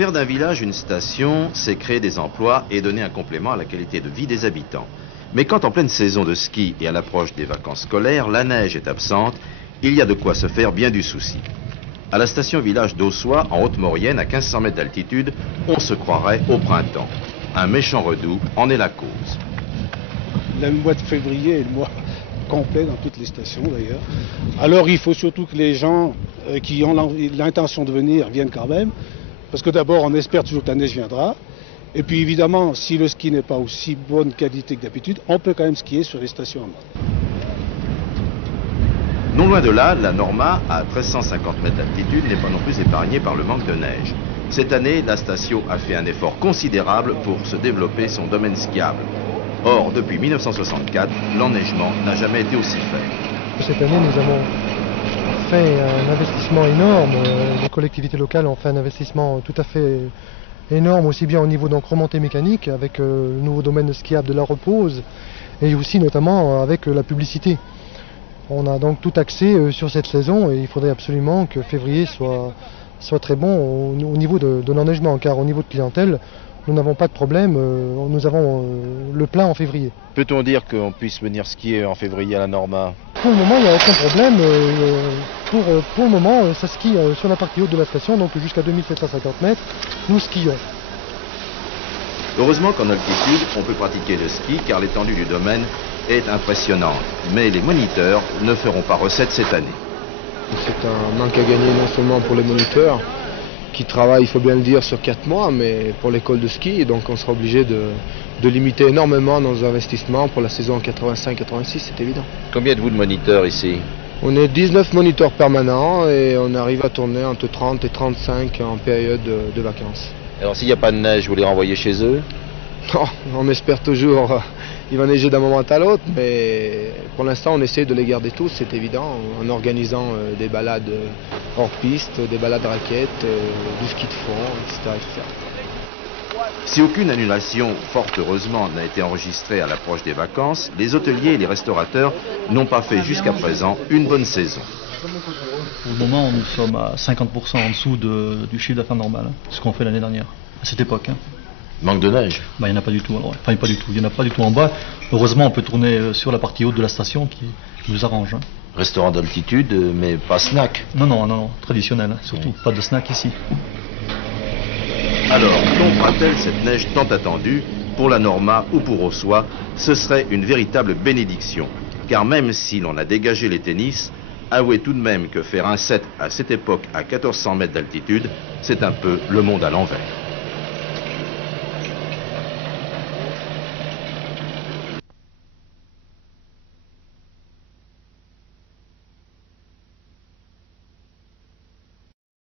Faire d'un village une station, c'est créer des emplois et donner un complément à la qualité de vie des habitants. Mais quand en pleine saison de ski et à l'approche des vacances scolaires, la neige est absente, il y a de quoi se faire bien du souci. À la station-village d'Aussois, en Haute-Maurienne, à 1500 mètres d'altitude, on se croirait au printemps. Un méchant redout en est la cause. Le mois de février est le mois complet dans toutes les stations d'ailleurs. Alors il faut surtout que les gens qui ont l'intention de venir viennent quand même. Parce que d'abord on espère toujours que la neige viendra. Et puis évidemment, si le ski n'est pas aussi bonne qualité que d'habitude, on peut quand même skier sur les stations en bas. Non loin de là, la Norma, à 1350 mètres d'altitude, n'est pas non plus épargnée par le manque de neige. Cette année, la station a fait un effort considérable pour se développer son domaine skiable. Or, depuis 1964, l'enneigement n'a jamais été aussi faible. Cette année, nous avons fait un investissement énorme. Les collectivités locales ont fait un investissement tout à fait énorme, aussi bien au niveau donc remontée mécanique, avec le nouveau domaine skiable de la Repose, et aussi notamment avec la publicité. On a donc tout axé sur cette saison et il faudrait absolument que février soit très bon au niveau de l'enneigement, car au niveau de clientèle, nous n'avons pas de problème, nous avons le plein en février. Peut-on dire qu'on puisse venir skier en février à la Norma? Pour le moment, il n'y a aucun problème. Pour le moment, ça skie sur la partie haute de la station, donc jusqu'à 2750 mètres, nous skions. Heureusement qu'en altitude, on peut pratiquer le ski car l'étendue du domaine est impressionnante. Mais les moniteurs ne feront pas recette cette année. C'est un manque à gagner non seulement pour les moniteurs, qui travaillent, il faut bien le dire, sur 4 mois, mais pour l'école de ski. Donc on sera obligé de limiter énormément nos investissements pour la saison 85-86, c'est évident. Combien êtes-vous de moniteurs ici? On est 19 moniteurs permanents et on arrive à tourner entre 30 et 35 en période de vacances. Alors s'il n'y a pas de neige, vous les renvoyez chez eux? Non, on espère toujours, il va neiger d'un moment à l'autre, mais pour l'instant on essaie de les garder tous, c'est évident, en organisant des balades hors piste, des balades raquettes, du ski de fond, etc., etc. Si aucune annulation, fort heureusement, n'a été enregistrée à l'approche des vacances, les hôteliers et les restaurateurs n'ont pas fait jusqu'à présent une bonne saison. Pour le moment, nous sommes à 50% en dessous du chiffre d'affaires normal, ce qu'on fait l'année dernière, à cette époque. Manque de neige? Il n'y en a pas du tout, alors, enfin pas du tout, il n'y en a pas du tout en bas. Heureusement, on peut tourner sur la partie haute de la station qui nous arrange. Restaurant d'altitude, mais pas snack? Non, traditionnel, surtout pas de snack ici. Alors, tombera-t-elle cette neige tant attendue? Pour la Norma ou pour Aussois, ce serait une véritable bénédiction. Car même si l'on a dégagé les tennis, avouez tout de même que faire un set à cette époque à 1400 mètres d'altitude, c'est un peu le monde à l'envers.